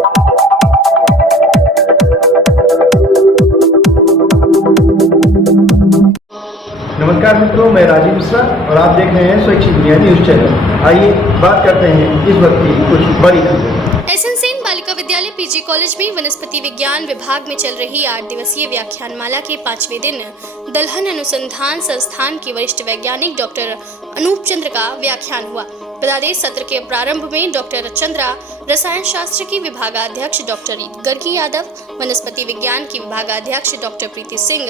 नमस्कार मित्रों, मैं राजीव मिश्रा और आप देख रहे हैं स्वैच्छिक दुनिया न्यूज चैनल। आइए बात करते हैं इस वक्त की कुछ बड़ी खबरें। SN Sen Balika Vidyalaya PG college में वनस्पति विज्ञान विभाग में चल रही 8 दिवसीय व्याख्यानमाला के 5वें दिन दलहन अनुसंधान संस्थान की वरिष्ठ वैज्ञानिक डॉक्टर अनूप चंद्र का व्याख्यान हुआ। बता दें, सत्र के प्रारंभ में डॉक्टर चंद्रा रसायन शास्त्र की विभागाध्यक्ष डॉक्टर गर्गी यादव, वनस्पति विज्ञान की विभागाध्यक्ष डॉक्टर प्रीति सिंह,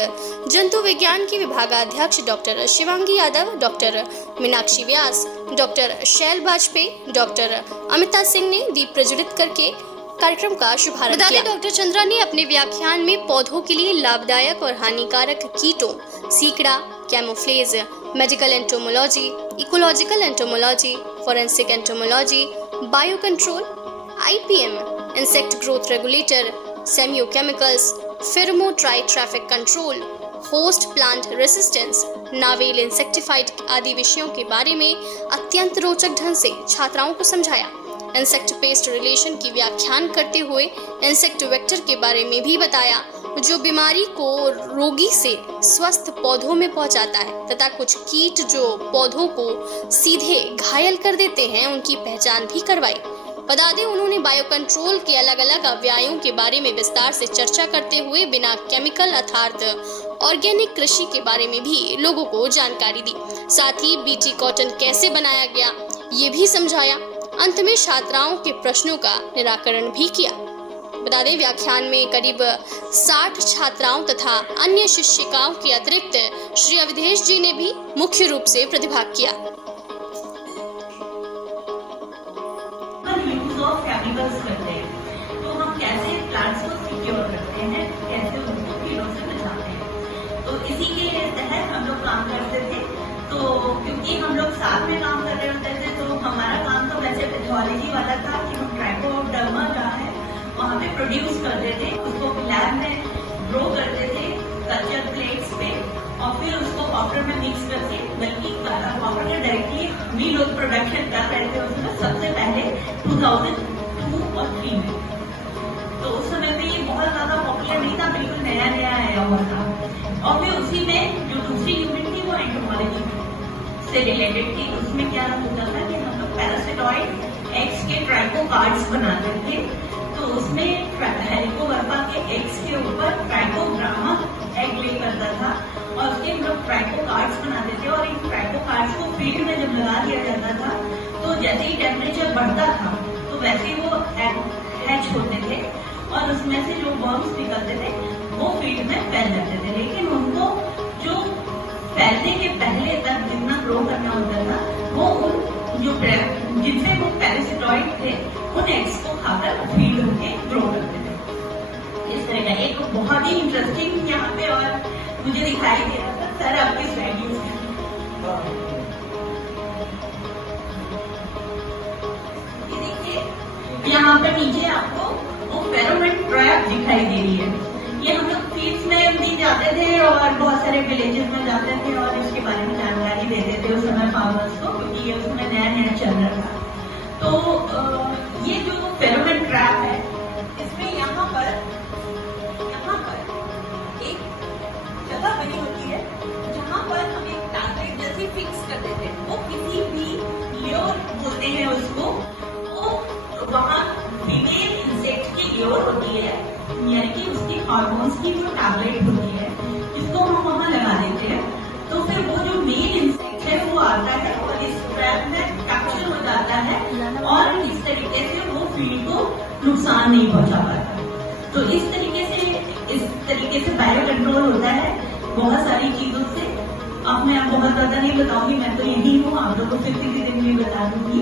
जंतु विज्ञान की विभागाध्यक्ष डॉक्टर शिवांगी यादव, डॉक्टर मीनाक्षी व्यास, डॉक्टर शैल वाजपेयी, डॉक्टर अमिता सिंह ने दीप प्रज्वलित करके कार्यक्रम का शुभारंभ किया। डॉक्टर चंद्रा ने अपने व्याख्यान में पौधों के लिए लाभदायक और हानिकारक कीटों, सीकड़ा, camouflage, medical entomology, ecological entomology, forensic entomology, bio control, IPM, insect growth regulator, semiochemicals, pheromone traffic control, host plant resistance, novel insecticides आदि विषयों के बारे में अत्यंत रोचक ढंग से छात्राओं को समझाया। इंसेक्ट पेस्ट रिलेशन की व्याख्यान करते हुए इंसेक्ट वेक्टर के बारे में भी बताया, जो बीमारी को रोगी से स्वस्थ पौधों में पहुंचाता है तथा कुछ कीट जो पौधों को सीधे घायल कर देते हैं, उनकी पहचान भी करवाई। बता दें, उन्होंने बायो कंट्रोल के अलग अलग अवयवों के बारे में विस्तार से चर्चा करते हुए बिना केमिकल अर्थात ऑर्गेनिक कृषि के बारे में भी लोगों को जानकारी दी। साथ ही बीटी कॉटन कैसे बनाया गया ये भी समझाया। अंत में छात्राओं के प्रश्नों का निराकरण भी किया। बता दें, व्याख्यान में करीब 60 छात्राओं तथा अन्य शिक्षिकाओं के अतिरिक्त श्री अवधेश जी ने भी मुख्य रूप से प्रतिभाग किया। केमिकल्स करते हैं तो हम कैसे प्लांट्स को सिक्योर करते हैं, कैसे उनको कीड़ों से बचाते हैं। तो इसी के तहत हम लोग काम करते थे। तो क्योंकि हम लोग साथ में काम कर रहे होते थे तो हमारा काम तो वैसे पैथोलॉजी वाला था कि हम ट्राइकोडर्मा जहाँ है वहाँ पे प्रोड्यूस करते थे, उसको लैब में ग्रो करते थे कल्चर प्लेट्स पे और फिर उसको पाउडर में मिक्स करके, बल्कि पाउडर का डायरेक्टली भी लोग प्रोडक्शन कर रहे थे उसमें सबसे पहले 2002 और 3 में। तो उस समय पे ये बहुत ज्यादा पॉपुलर नहीं था, बिल्कुल नया नया आया हुआ था। और फिर उसी में जो दूसरी यूनिट थी वो एंटोमोलॉजी से रिलेटेड थी। उसमें क्या होता था कि हम लोग पैरासिटॉइड एग्स के ट्राइको कार्ड्स बनाते थे। तो उसमें हेलिकोवर्पा के एग्स के ऊपर ट्राइकोग्रामा एग ले करता था और उसके हम लोग ट्राइको कार्ड्स बनाते थे। और इन ट्राइको कार्ड्स को फील्ड में जब लगा दिया जाता था तो जैसे ही टेम्परेचर बढ़ता था तो वैसे ही वो हैच होते थे और उसमें से जो वर्म्स निकलते थे वो फील्ड में फैल जाते थे। लेकिन उनको जो फैलने के पहले तक जितना ग्रो करना होता था वो उन जो जिनसे वो पैरासिटॉइड थे उन एग्स को खाकर फील्ड होके ग्रो करते थे। इस तरह का एक बहुत ही इंटरेस्टिंग यहाँ पे और मुझे दिखाई दे रहा था। सर आपकी स्लाइड यूज देखिए, यहाँ पर नीचे आपको वो फेरोमोन ट्रैप दिखाई दे रही है। ये हम लोग फील्ड्स में भी जाते थे और बहुत सारे विलेजेस में जाते थे और इसके बारे में जानकारी देते थे उस समय फार्मर्स को, क्योंकि ये उसमें नया नया चल रहा था। तो ये जो फेरोमोन ट्रैप है इसमें यहाँ पर एक जगह बनी होती है जहाँ पर हम एक टारगेट जैसे फिक्स कर देते हैं। वो किसी भी ल्योर बोलते हैं उसको, वो वहाँ फीमेल इंसेक्ट की ल्योर होती है, यानी कि उसकी हार्मोन्स की जो टैबलेट होती है, इसको हम वहाँ लगा देते हैं। तो फिर वो जो मेल इंसेक्ट है वो आता है और इस ट्रैप में कैप्चर हो जाता है और इस तरीके से वो फील्ड को नुकसान नहीं पहुंचा पाता। तो इस तरीके से बायो कंट्रोल होता है बहुत सारी चीजों से। अब मैं बहुत ज्यादा नहीं बताऊंगी, मैं तो यही हूँ, आप लोगों को फिर किसी दिन भी बता दूंगी।